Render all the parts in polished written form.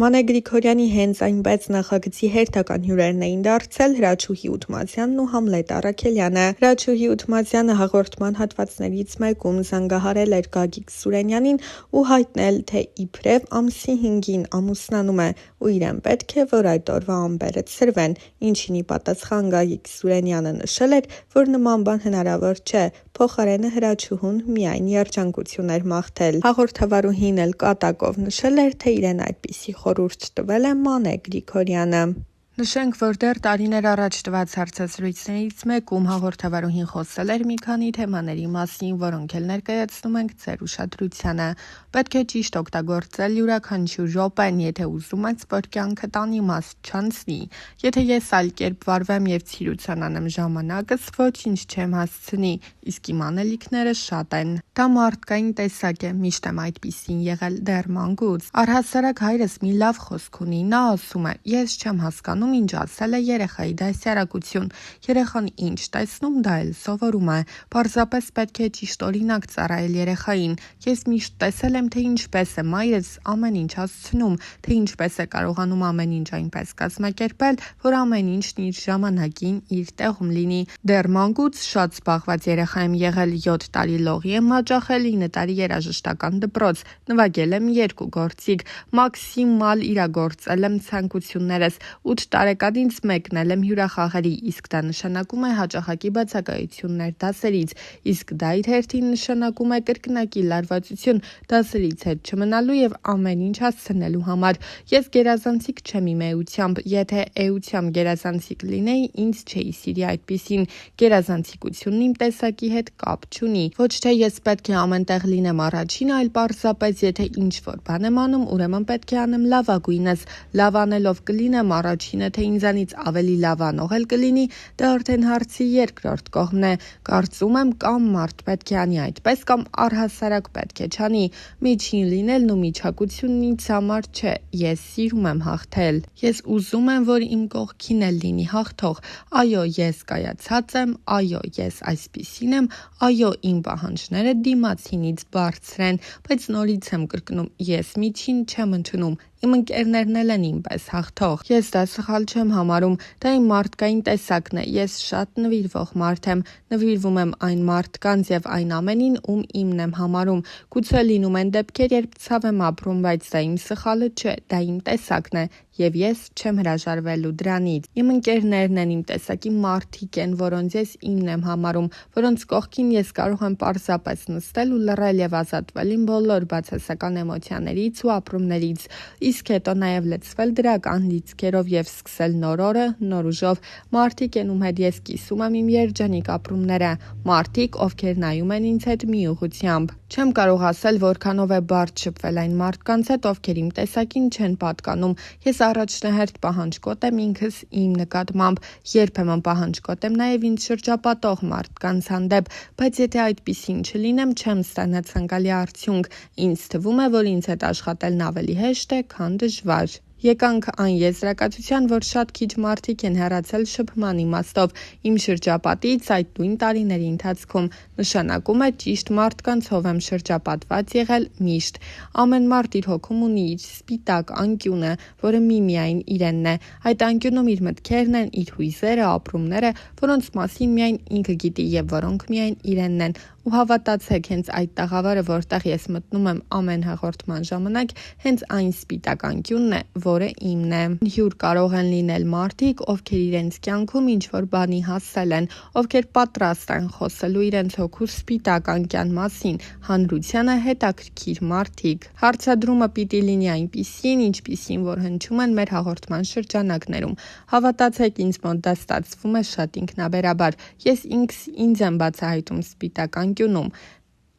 Մանե Գրիգորյանի հենց այնպես նախագծի հերթական հյուրերն էին դարձել Հրաչուհի Ութմացյանն ու Համլետ Առաքելյանը։ Հրաչուհի Ութմացյանը հաղորդման հատվածներից մեկում զանգահարել էր Գագիկ Սուրենյանին ու հայտնել, թե իբրև ամսի 5-ին ամուսնանում է ու իրեն պետք է, որ այդ օրվա ամպերը ցրվեն, ինչին ի պատասխան Գագիկ Սուրենյանը նշել էր, որ նման բան հնարավոր չէ, փոխարենը Հրաչուհուն միայն երջանկություն էր մաղթել։ Հաղորդավարուհին էլ կատակով նշել էր, թե իրեն այդպիսի խորհուրդ տվել է Մանե Գրիգորյանը։ Նշենք, որ դեռ տարիներ առաջ տված հարցազրույցներից մեկում հաղորդավարուհին խոսել էր մի քանի թեմաների մասին, որոնք էլ ներկայացնում ենք ձեր ուշադրությանը։ Պետք է ճիշտ օգտագործել յուրաքանչյուր րոպեն, եթե ուզում եք, որ կյանքը անիմաստ չանցնի։ Եթե ես այլ կերպ վարվեմ եւ ցիրուցան անեմ ժամանակս, ոչինչ չեմ հասցնի, իսկ իմ անելիքները շատ են։ Դա մարդկային տեսակ է, միշտ եմ այդպիսին եղել դեռ մանկուց։ Առհասարակ հայրս մի լավ խոսք ունի, նա ասում է. ես չեմ հասկանում, ինչ ասել է երեխայի դասյարակություն։ Երեխան ինչ տեսնում, դա էլ սովորում է։ Պարզապես պետք է ճիշտ օրինակ ծառայել երեխային։ Ես միշտ տեսել եմ, թե ինչպես է մայրս ամեն ինչ հասցնում, թե ինչպես է կարողանում ամեն ինչ այնպես կազմակերպել, որ ամեն ինչն իր ժամանակին իր տեղում լինի։ Դեռ մանկուց շատ զբաղված երեխա եմ եղել, 7 տարի լողի եմ հաճախել, 9 տարի երաժշտական դպրոց, նվագել եմ 2 գործիք, մաքսիմալ իրագործել եմ ցանկություններս, 8 տարեկանից մեկնել եմ հյուրախաղերի, իսկ դա նշանակում է հաճախակի բացակայություններ դասերից, իսկ դա իր հերթին նշանակում է կրկնակի լարվածություն դասերից հետ չմնալու եւ ամեն ինչ հասցնելու համար։ Ես գերազանցիկ չեմ իմ էությամբ, եթե էությամբ գերազանցիկ լինեի, ինձ չէի սիրի այդպիսին, գերազանցիկությունն իմ տեսակի հետ կապ չունի։ Ոչ թե ես պետք է ամենտեղ լինեմ առաջին, այլ պարզապես եթե ինչ-որ բան եմ անում, ուրեմն պետք է անեմ լավագույնս։ Լավ անելով կլինեմ առաջինը, թե ինձանից ավելի լավ անող էլ կլինի, դա արդեն հարցի երկրորդ կողմն է։ Կարծում եմ կամ մարդ պետք է անի այդպես, կամ առհասարակ պետք է չանի։ Միջին լինելն ու միջակությունն ինձ համար չէ, ես սիրում եմ հաղթել։ Ես ուզում եմ, որ իմ կողքին էլ լինի հաղթող։ Այո, ես կայացած եմ, այո, ես այսպիսին եմ, այո, իմ պահանջները դիմացինից բարձր են, բայց նորից եմ կրկնում, ես միջին չեմ ընդունում։ Իմ ընկերներն էլ են ինպես հաղթող։ Ես դա սխալ չեմ համարում, դա իմ մարդկային տեսակն է։ Ես շատ նվիրվող մարդ եմ, նվիրվում եմ այն մարդկանց եւ այն ամենին, ում իմն եմ համարում։ Գուցե լինում են դեպքեր, երբ ցավ եմ ապրում, բայց դա իմ սխալը չէ, դա իմ տեսակն է եւ ես չեմ հրաժարվելու դրանից։ Իմ ընկերներն են իմ տեսակի մարդիկ են, որոնց ես իմն եմ համարում, որոնց կողքին ես կարող եմ պարզապես նստել ու լռել եւ ազատվել իմ բոլոր բացասական էմոցիաներից ու ապրումներից, իսկ հետո նաեւ լցվել դրական լիցքերով եւ սկսել նոր օրը նոր ուժով։ Մարդիկ են, ում հետ ես կիսում եմ իմ երջանիկ ապրումները, մարդիկ, ովքեր նայում են ինձ հետ մի ուղղությամբ։ Չեմ կարող ասել, որքանով է բարդ շփվել այն մարդկանց հետ, ովքեր իմ տեսակին չեն պատկանում։ Ես առաջնահերթ պահանջկոտ եմ ինքս իմ նկատմամբ, երբեմն պահանջկոտ եմ նաև ինձ շրջապատող մարդկանց հանդեպ, բայց եթե այդպիսին չլինեմ, չեմ ստանա ցանկալի արդյունք։ Ինձ թվում է, որ ինձ հետ աշխատելն ավելի հեշտ է, քան դժվար։ Եկանք այն եզրակացության, որ շատ քիչ մարդիկ են հեռացել շփման իմաստով իմ շրջապատից այդ նույն տարիների ընթացքում, նշանակում է ճիշտ մարդկանցով եմ շրջապատված եղել միշտ։ Ամեն մարդ իր հոգում ունի իր սպիտակ անկյունը, որը միմիայն իրենն է։ Այդ անկյունում իր մտքերն են, իր հույզերը, ապրումները, որոնց մասին միայն ինքը գիտի եւ որոնք միայն իրենն են։ Ու հավատացեք, հենց այդ տաղավարը, որտեղ ես մտնում եմ ամեն հաղորդման ժամանակ, հենց այն սպիտակ անկյունն է, որը իմն է։ Հյուր կարող են լինել մարդիկ, ովքեր իրենց կյանքում ինչ-որ բանի հասել են, ովքեր պատրաստ են խոսելու իրենց հոգու սպիտակ անկյան մասին, հանրությանը հետաքրքիր մարդիկ։ Հարցադրումը պիտի լինի այնպիսին, ինչպիսին որ հնչում են մեր հաղորդման շրջանակներում։ Հավատացեք, ինձ մոտ դա ստացվում է շատ ինքնաբերաբար։ Ես ինձ եմ բացահայտում սպիտակ անկյունում։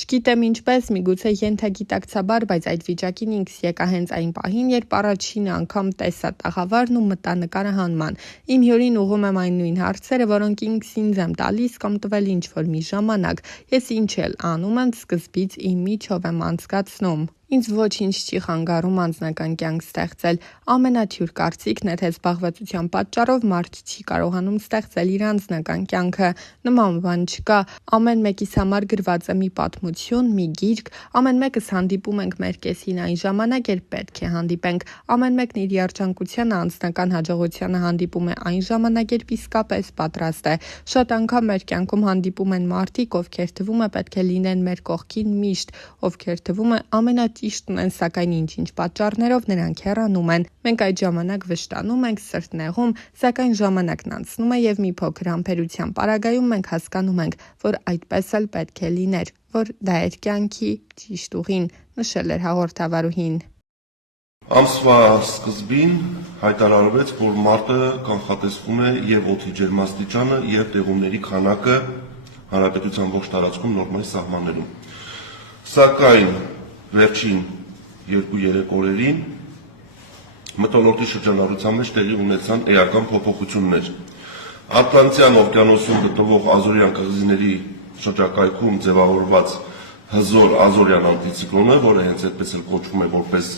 Չգիտեմ ինչպես, միգուցե ենթագիտակցաբար, բայց այդ վիճակին ինքս եկա հենց այն պահին, երբ առաջին անգամ տեսա տաղավարն ու մտա նկարահանման։ Իմ հյուրին ուղղում եմ այն նույն հարցերը, որոնք ինձ եմ տալիս կամ տվել ինչ-որ մի ժամանակ։ Ես ինչ էլ անում եմ, սկզբից իմ միջով եմ անցկացնում։ Ինձ ոչինչ չի խանգարում անձնական կյանք ստեղծել, ամենաթյուր կարծիքն է, թե զբաղվածության պատճառով մարդ չի կարողանում ստեղծել իր անձնական կյանքը, նման բան չկա, ամեն մեկիս համար գրված է մի պատմություն, մի գիրք, ամեն մեկս հանդիպում ենք մեր կեսին այն ժամանակ, երբ պետք է հանդիպենք, ամեն մեկն իր երջանկությանը, անձնական հաջողությանը հանդիպում է այն ժամանակ, երբ իսկապես պատրաստ է, շատ անգամ մեր կյանքում հանդիպում են մարդիկ, ովքեր թվում է պետք է լինեն մեր կողքին միշտ, ովքեր թվում է ամենաճիշտն են, սակայն ինչ-ինչ պատճառներով նրանք հեռանում են, մենք այդ ժամանակ վշտանում ենք, սրտնեղում, սակայն ժամանակն անցնում է եւ մի փոքր համբերության պարագայում մենք հասկանում ենք, որ այդպես էլ պետք է լիներ, որ դա էր կյանքի ճիշտ ուղին, նշել էր հաղորդավարուհին։ Ամսվա սկզբին հայտարարվեց, որ մարտը կանխատեսվում է եւ օդի ջերմաստիճանը եւ տեղումների քանակը հանրապետության ողջ տարածքում նորմայի սահմաններում։ Սակայն վերջին 2-3 օրերին մթնոլորտի շրջանառության մեջ տեղի ունեցան էական փոփոխություններ։ Ատլանտյան օվկիանոսում գտնվող Ազորյան կղզիների շրջակայքում ձևավորված հզոր Ազորյան անտիցիկլոնը, որը հենց այդպես էլ կոչվում է որպես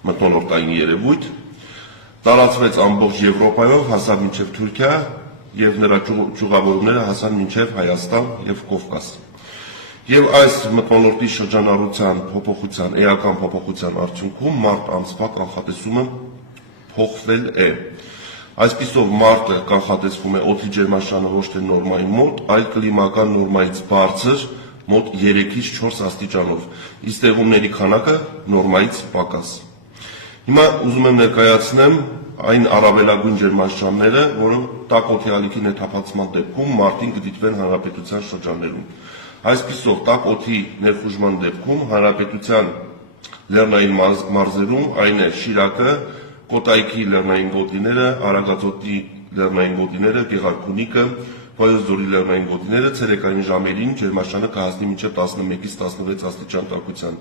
մթնոլորտային երևույթ, տարածվեց ամբողջ Եվրոպայով, հասավ մինչև Թուրքիա եւ նրա ճյուղավորումները հասան մինչև Հայաստան եւ Կովկաս։ Եվ այս մթնոլորտի շրջանառության փոփոխության, էական փոփոխության արդյունքում մարտ ամսվա կանխատեսումը փոխվել է։ Այսպիսով մարտը կանխատեսվում է օդի ջերմաստիճանը ոչ թե նորմայի մոտ, այլ կլիմական նորմայից բարձր, մոտ 3-ից 4 աստիճանով, իսկ տեղումների քանակը նորմայից պակաս։ Հիմա ուզում եմ ներկայացնեմ այն առավելագույն ջերմաստիճանները, որը տաք օդի ալիքի ներթափանցման դեպքում մարտին կդիտվեն հանրապետության շրջաններում։ Այսպիսով տաք օդի ներխուժման դեպքում հանրապետության լեռնային մարզերում այն է Շիրակը, Կոտայքի լեռնային գոտիները, Արագածոտի լեռնային գոտիները, Գեղարքունիքը, Վայոց ձորի լեռնային գոտիները, ցերեկային ժամերին ջերմաստիճանը կհասնի մինչև 11-ից 16 աստիճան տաքության։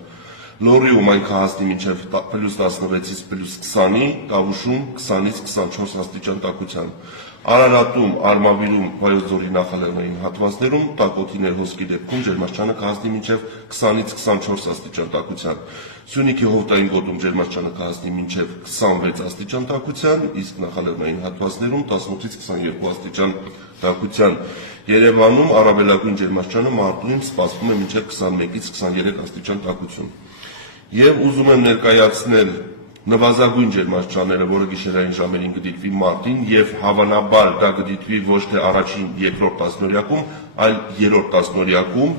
Լոռիում այն կհասնի մինչև +16-ից +20-ի, Տավուշում 20-ից 24 աստիճան տաքության։ Արարատում, Արմավիրում, Վայոց ձորի նախալեռնային հատվածներում տաք օդի ներհոսքի դեպքում ջերմաստիճանը կհասնի մինչև 20-ից 24 աստիճան տաքության։ Սյունիքի հովտային գոտում ջերմաստիճանը կհասնի մինչև 26 աստիճան տաքության, իսկ նախալեռնային հատվածներում 18-ից 22 աստիճան տաքության։ Երևանում առավելագույն ջերմաստիճանը մարտին սպասվում է մինչև 21-ից 23 աստիճան տաքություն։ Եվ ուզում եմ ներկայացնել նվազագույն ջերմաստիճանները, որը գիշերային ժամերին կդիտվի մարտին, եւ հավանաբար դա կդիտվի ոչ թե առաջին, երկրորդ տասնօրյակում, այլ երրորդ տասնօրյակում։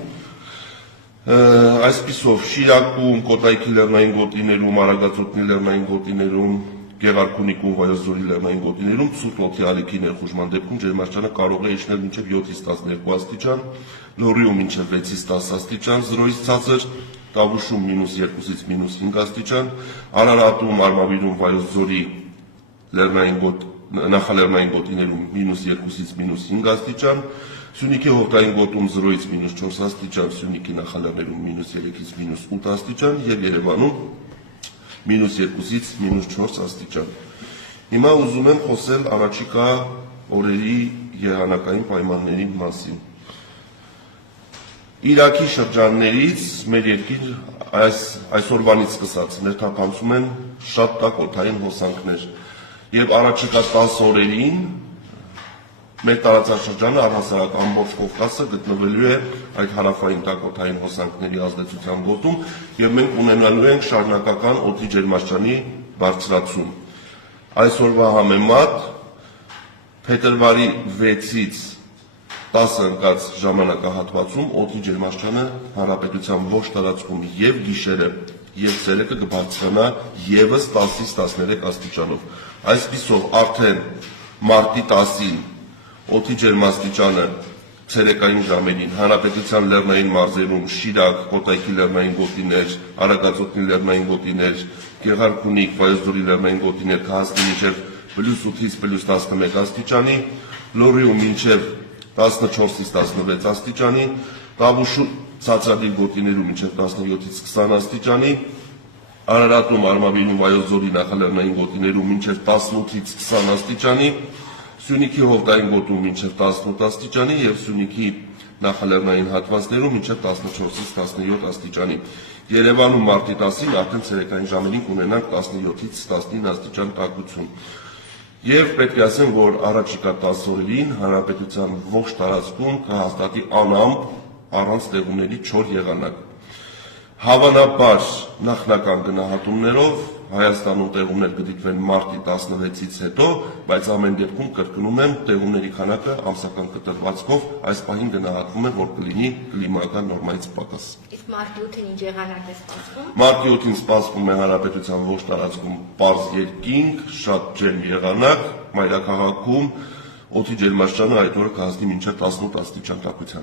Այսպիսով Շիրակում, Կոտայքի լեռնային գոտիներում, Արագածոտնի լեռնային գոտիներում, Գեղարքունիքում, Վայոց ձորի լեռնային գոտիներում ցուրտ օդի ալիքի ներխուժման դեպքում ջերմաստիճանը կարող է իջնել մինչև 7-ից 12 աստիճան, Լոռիում մինչև 6-ից 10 աստիճան, զրոյից ցածր, Տավուշում -2-ից -5 աստիճան, Արարատում, Արմավիրում, Վայոց ձորի նախալեռնային գոտիներում -2-ից -5 աստիճան, Սյունիքի հովտային գոտում 0-ից -4 աստիճան, Սյունիքի նախալեռներում -3-ից -8 աստիճան եւ Երևանում -2-ից -4 աստիճան։ Հիմա ուզում եմ խոսել առաջիկա օրերի եղանակային պայմանների մասին։ Իրաքի շրջաններից մեր երկիր այսօրվանից սկսած ներթափանցում են շատ տաք օդային հոսանքներ եւ առաջիկա 10 օրերին մեր տարածաշրջանը առհասարակ ամբողջ Կովկասը գտնվելու է այդ հարավային տաք օդային հոսանքների ազդեցության գոտում եւ մենք ունենալու ենք շարունակական օդի ջերմաստիճանի բարձրացում։ Այսօրվա համեմատ փետրվարի 6-ից 10 ընկած ժամանակահատվածում օդի ջերմաստիճանը հանրապետության ողջ տարածքում եւ գիշերը եւ ցերեկը կբարձրանա եւս 10-ից 13 աստիճանով։ Այսպիսով արդեն մարտի 10-ին օդի ջերմաստիճանը ցերեկային ժամերին հանրապետության լեռնային մարզերում Շիրակ, Կոտայքի լեռնային գոտիներ, Արագածոտնի լեռնային գոտիներ, Գեղարքունիք, Վայոց ձորի լեռնային գոտիներ կհասնի մինչև +8-ից +11 աստիճանի, Լոռիում մինչև 14-ից 16 աստիճանի, Տավուշում ցածրադիր գոտիներում մինչև 17-ից 20 աստիճանի, Արարատում, Արմավիրում, Վայոց ձորի նախալեռնային գոտիներում մինչև 18-ից 20 աստիճանի, Սյունիքի հովտային գոտում մինչև 18 աստիճանի եւ Սյունիքի նախալեռնային հատվածներում մինչև 14-ից 17 աստիճանի։ Երևանում մարտի 10-ին արդեն ցերեկային ժամերին կունենանք 17-ից 19 աստիճան տաքություն։ Եվ պետք է ասեմ, որ առաջիկա 10 օրերին հանրապետության ողջ տարածքում կհաստատի անամպ առանց տեղումների չոր եղանակ։ Հավանաբար նախնական գնահատումներով Հայաստանում տեղումներ կդիտվեն մարտի 16-ից հետո, բայց ամեն դեպքում կրկնում եմ, տեղումների քանակը ամսական կտրվածքով այս պահին գնահատվում է, որ կլինի կլիմայական նորմայից պակաս։ Իսկ մարտի 8-ին ինչ եղանակ է սպասվում։ Մարտի 8-ին սպասվում է հանրապետության ողջ տարածքում պարզ երկինք, շատ ջերմ եղանակ, մայրաքաղաքում օդի ջերմաստիճանը այդ օրը կհասնի մինչև 18 աստիճան տաքության։